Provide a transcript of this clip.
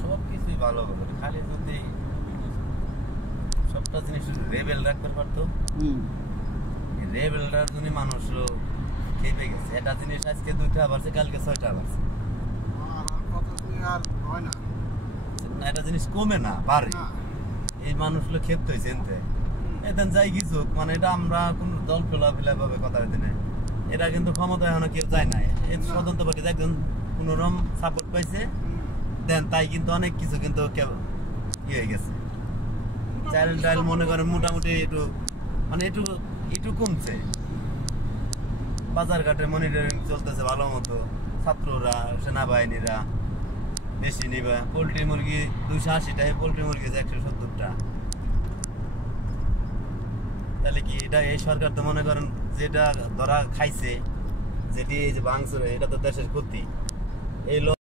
সব কিছুই ভালো হবে, খালি যদি সবটা জিনিস রেবেল রাখতে পারতো। রেবেলটার জন্য মানুষ খেপে গেছে। এটা জিনিস আজকে 2টা বাড়ছে, কালকে 6টা বাড়ছে। এটা জিনিস কমে না, বাড়ে। এই মানুষগুলো ক্ষেপ্ত হয়েছে এনতে এতেন যাই কিছু, মানে এটা আমরা কোন দল ফেলা ভাবে কথা হইতে নাই। এরা কিন্তু ক্ষমতা এখনো কেউ যায় নাই। এই স্বতন্ত্র পার্টি একজন কোনোরকম সাপোর্ট পাইছে দেন, তাই কিন্তু অনেক কিছু কিন্তু ইয়ে হয়ে গেছে। চাইল টাইল মনে করেন মোটামুটি একটু মানে একটু কমছে। বাজার ঘাটে মনিটরিং চলতেছে ভালো মতো। ছাত্ররা, সেনাবাহিনীরা বেশি নিবে। পোল্ট্রি মুরগি 280 টাকা, পোল্ট্রি মুরগি 170টা। তাহলে কি এটা এই সরকার তো মনে করেন যেটা ধরা খাইছে, যেটি এই যে ভাঙচুর, এটা তো দেশের ক্ষতি। এই